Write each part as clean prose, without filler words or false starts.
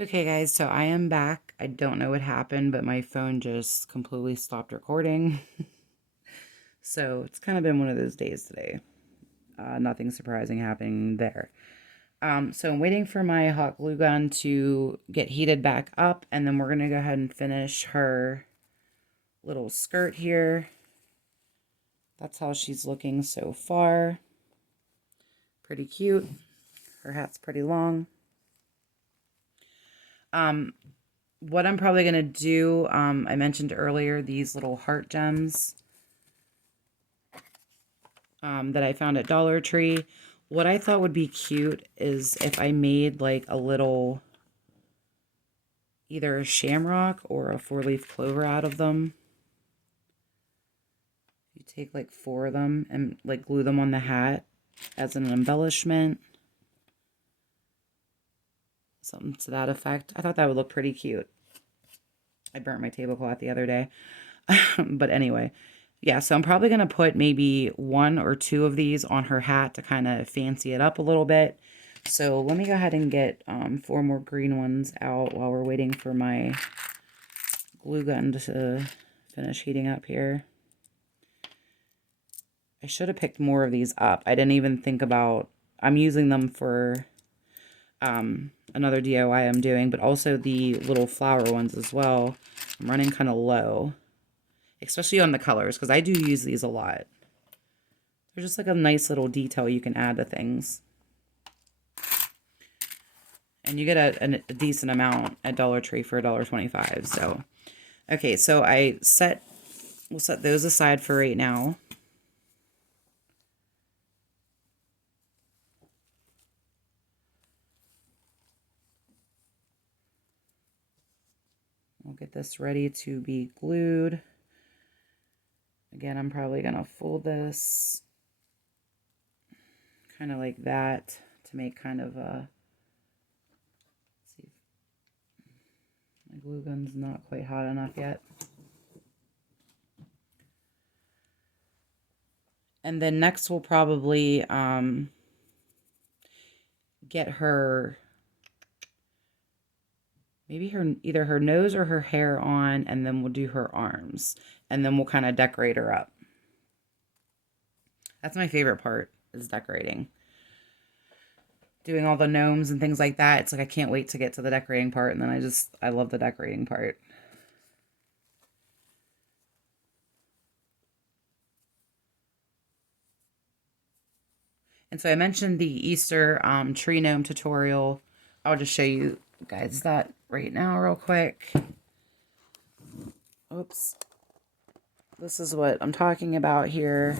Okay, guys, so I am back. I don't know what happened, but my phone just completely stopped recording. So it's kind of been one of those days today. Nothing surprising happening there. So I'm waiting for my hot glue gun to get heated back up, and then we're going to go ahead and finish her little skirt here. That's how she's looking so far. Pretty cute. Her hat's pretty long. What I'm probably going to do, I mentioned earlier these little heart gems that I found at Dollar Tree. What I thought would be cute is if I made like a little, either a shamrock or a four-leaf clover out of them. You take like four of them and like glue them on the hat as an embellishment. Something to that effect. I thought that would look pretty cute. I burnt my tablecloth the other day. But anyway, yeah, so I'm probably going to put maybe one or two of these on her hat to kind of fancy it up a little bit. So let me go ahead and get four more green ones out while we're waiting for my glue gun to finish heating up here. I should have picked more of these up. I didn't even think about, I'm using them for another DIY I'm doing, but also the little flower ones as well. I'm running kind of low, especially on the colors, because I do use these a lot. They're just like a nice little detail you can add to things. And you get a decent amount at Dollar Tree for $1.25. So, okay, so we'll set those aside for right now. We'll get this ready to be glued. Again, I'm probably going to fold this kind of like that to make kind of a, let's see, my glue gun's not quite hot enough yet. And then next we'll probably get her, maybe either her nose or her hair on, and then we'll do her arms. And then we'll kind of decorate her up. That's my favorite part, is decorating. Doing all the gnomes and things like that. It's like I can't wait to get to the decorating part, and then I love the decorating part. And so I mentioned the Easter tree gnome tutorial. I'll just show you guys that right now real quick. Oops. This is what I'm talking about here.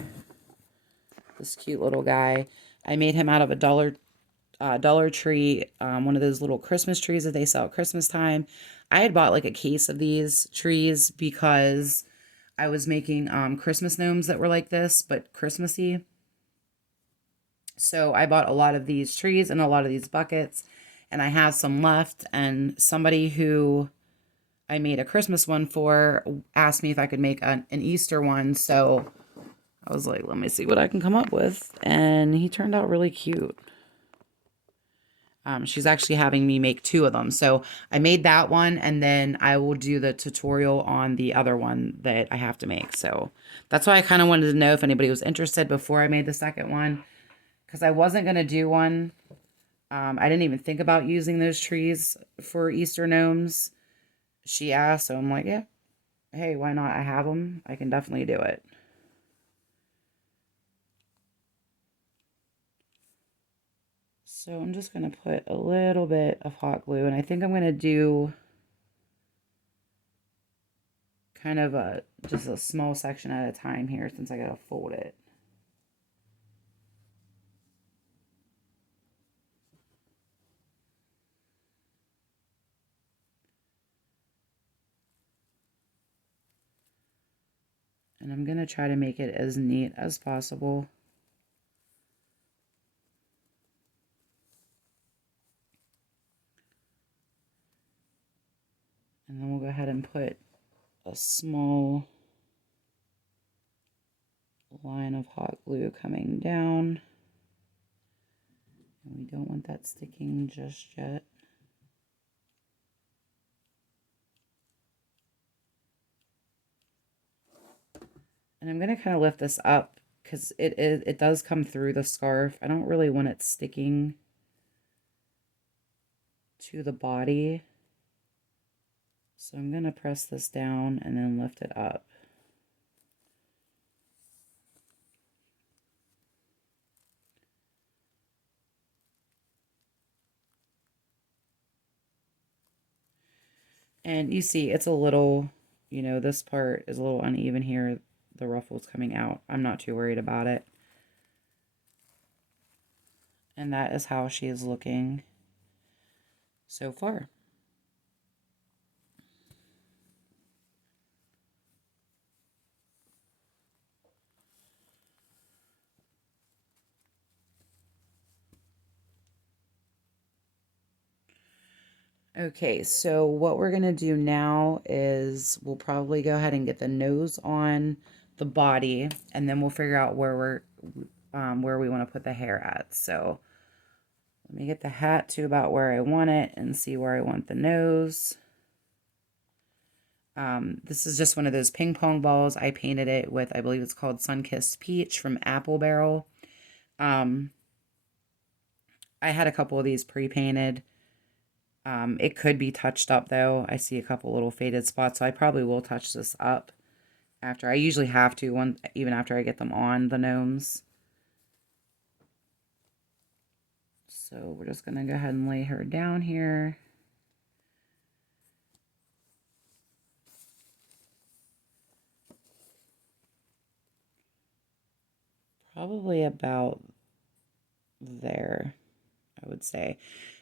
This cute little guy. I made him out of a Dollar Tree, one of those little Christmas trees that they sell at Christmas time. I had bought like a case of these trees because I was making Christmas gnomes that were like this, but Christmassy. So I bought a lot of these trees and a lot of these buckets, and I have some left. And somebody who I made a Christmas one for asked me if I could make an Easter one. So I was like, let me see what I can come up with. And he turned out really cute. She's actually having me make two of them. So I made that one, and then I will do the tutorial on the other one that I have to make. So that's why I kind of wanted to know if anybody was interested before I made the second one, because I wasn't going to do one. I didn't even think about using those trees for Easter gnomes. She asked, so I'm like, yeah, hey, why not? I have them. I can definitely do it. So I'm just going to put a little bit of hot glue, and I think I'm going to do kind of just a small section at a time here since I got to fold it. And I'm going to try to make it as neat as possible. And then we'll go ahead and put a small line of hot glue coming down. And we don't want that sticking just yet. And I'm going to kind of lift this up because it does come through the scarf. I don't really want it sticking to the body. So I'm going to press this down and then lift it up. And you see it's a little, you know, this part is a little uneven here. The ruffles coming out. I'm not too worried about it. And that is how she is looking so far. Okay, so what we're gonna do now is we'll probably go ahead and get the nose on the body, and then we'll figure out where we want to put the hair at. So let me get the hat to about where I want it and see where I want the nose. This is just one of those ping pong balls. I painted it with, I believe it's called Sunkissed Peach from Apple Barrel. I had a couple of these pre-painted. It could be touched up though. I see a couple little faded spots, so I probably will touch this up after. I usually have to, even after I get them on the gnomes. So we're just going to go ahead and lay her down here. Probably about there, I would say.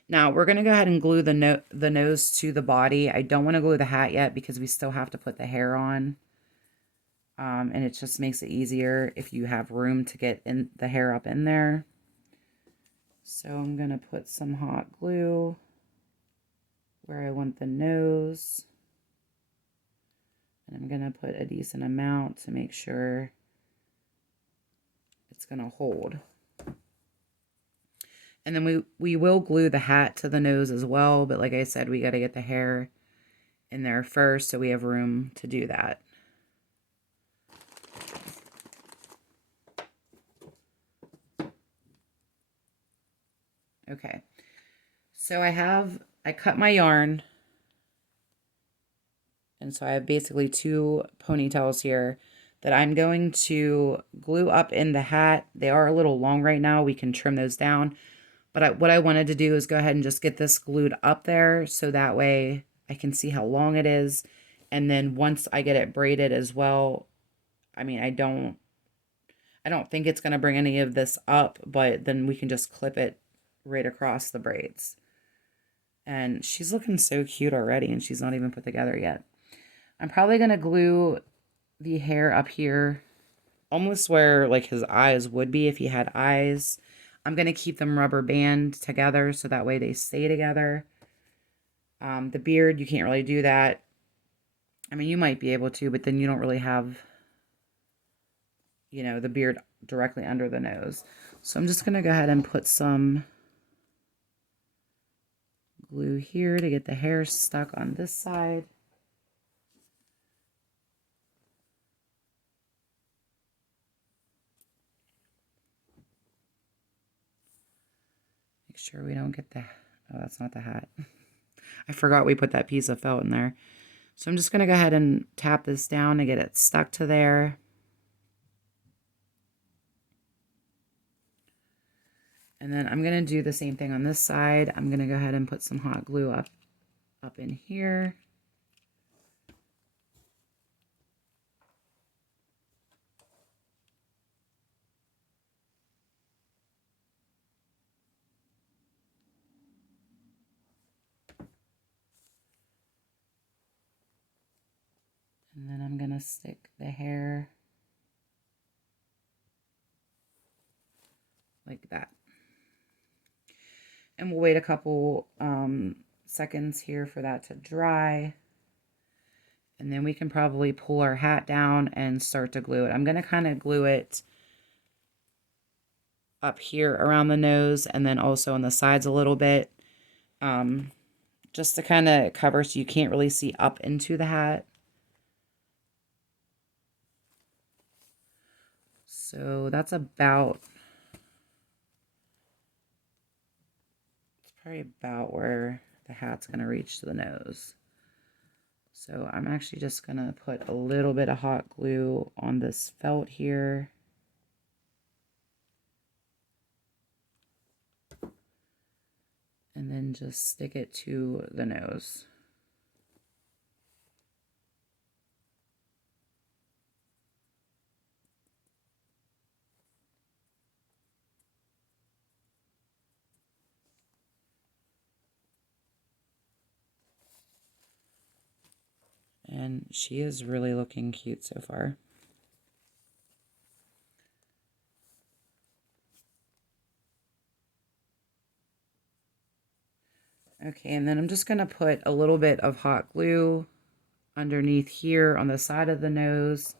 Now we're going to go ahead and glue the nose to the body. I don't want to glue the hat yet because we still have to put the hair on. And it just makes it easier if you have room to get in the hair up in there. So I'm going to put some hot glue where I want the nose. And I'm going to put a decent amount to make sure it's going to hold. And then we will glue the hat to the nose as well. But like I said, we got to get the hair in there first so we have room to do that. Okay. So I cut my yarn. And so I have basically 2 ponytails here that I'm going to glue up in the hat. They are a little long right now. We can trim those down. But what I wanted to do is go ahead and just get this glued up there so that way I can see how long it is. And then once I get it braided as well, I mean, I don't think it's going to bring any of this up, but then we can just clip it right across the braids. And she's looking so cute already, and she's not even put together yet. I'm probably going to glue the hair up here, almost where like his eyes would be if he had eyes. I'm going to keep them rubber band together so that way they stay together. The beard, you can't really do that. I mean, you might be able to, but then you don't really have, you know, the beard directly under the nose. So I'm just going to go ahead and put some glue here to get the hair stuck on this side. Make sure we don't get the, oh, that's not the hat. I forgot we put that piece of felt in there. So I'm just going to go ahead and tap this down to get it stuck to there. And then I'm going to do the same thing on this side. I'm going to go ahead and put some hot glue up in here. And then I'm going to stick the hair like that. And we'll wait a couple seconds here for that to dry. And then we can probably pull our hat down and start to glue it. I'm going to kind of glue it up here around the nose and then also on the sides a little bit. Just to kind of cover so you can't really see up into the hat. So that's about, it's probably about where the hat's going to reach to the nose. So I'm actually just going to put a little bit of hot glue on this felt here. And then just stick it to the nose. And she is really looking cute so far. Okay, and then I'm just going to put a little bit of hot glue underneath here on the side of the nose.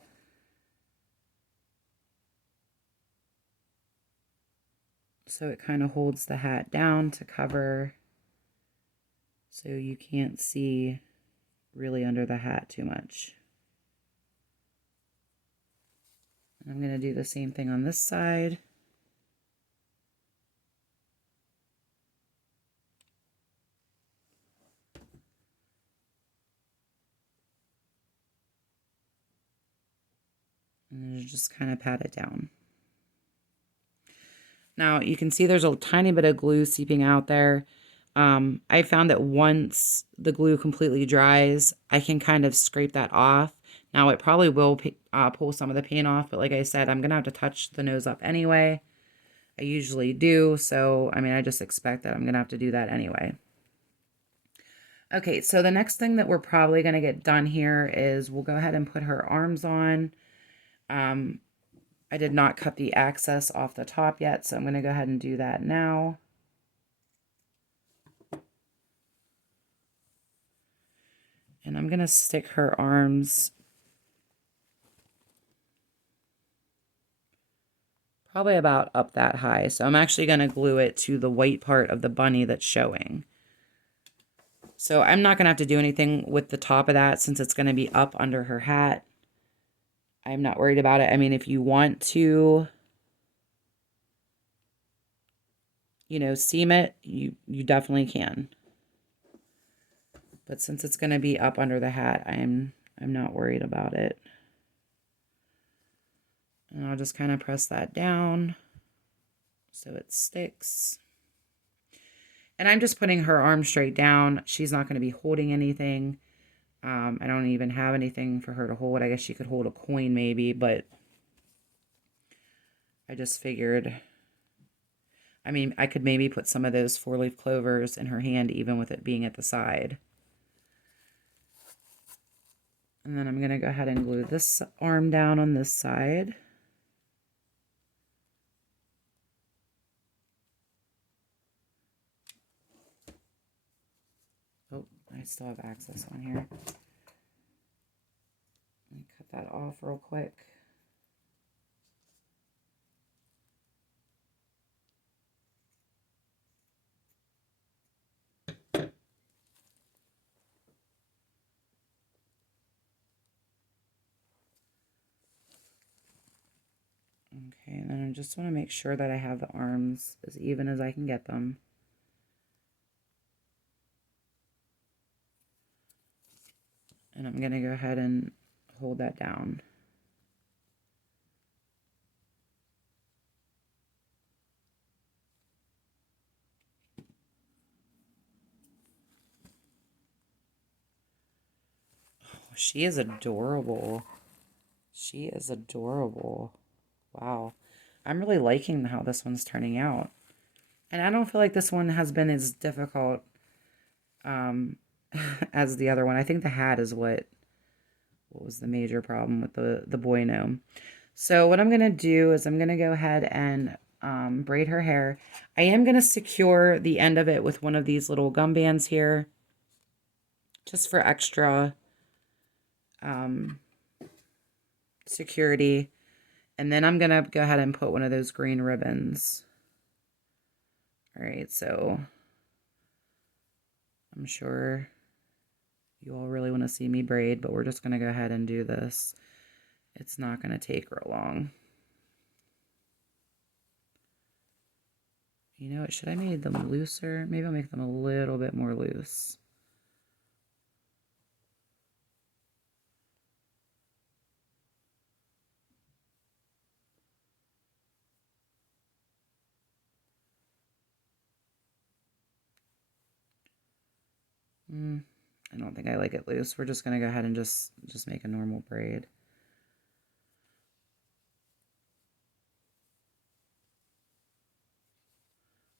So it kind of holds the hat down to cover, so you can't see really under the hat too much. And I'm going to do the same thing on this side. And just kind of pat it down. Now you can see there's a tiny bit of glue seeping out there. I found that once the glue completely dries, I can kind of scrape that off. Now it probably will pull some of the paint off, but like I said, I'm going to have to touch the nose up anyway. I usually do, so I mean, I just expect that I'm going to have to do that anyway. Okay, so the next thing that we're probably going to get done here is we'll go ahead and put her arms on. I did not cut the access off the top yet, so I'm going to go ahead and do that now. And I'm going to stick her arms probably about up that high. So I'm actually going to glue it to the white part of the bunny that's showing. So I'm not going to have to do anything with the top of that since it's going to be up under her hat. I'm not worried about it. I mean, if you want to, you know, seam it, you definitely can. But since it's going to be up under the hat, I'm not worried about it. And I'll just kind of press that down so it sticks. And I'm just putting her arm straight down. She's not going to be holding anything. I don't even have anything for her to hold. I guess she could hold a coin maybe, but I just figured, I mean, I could maybe put some of those 4-leaf clovers in her hand even with it being at the side. And then I'm going to go ahead and glue this arm down on this side. Oh, I still have access on here. Let me cut that off real quick. Okay, and then I just want to make sure that I have the arms as even as I can get them. And I'm going to go ahead and hold that down. Oh, she is adorable. She is adorable. Wow. I'm really liking how this one's turning out. And I don't feel like this one has been as difficult as the other one. I think the hat is what was the major problem with the boy gnome. So what I'm going to do is I'm going to go ahead and braid her hair. I am going to secure the end of it with one of these little gum bands here, just for extra security. And then I'm going to go ahead and put one of those green ribbons. All right, so I'm sure you all really want to see me braid, but we're just going to go ahead and do this. It's not going to take real long. You know what? Should I make them looser? Maybe I'll make them a little bit more loose. I don't think I like it loose. We're just going to go ahead and just make a normal braid.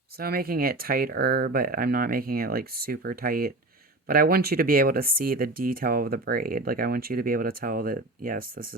So I'm making it tighter, but I'm not making it like super tight. But I want you to be able to see the detail of the braid. Like I want you to be able to tell that, yes, this is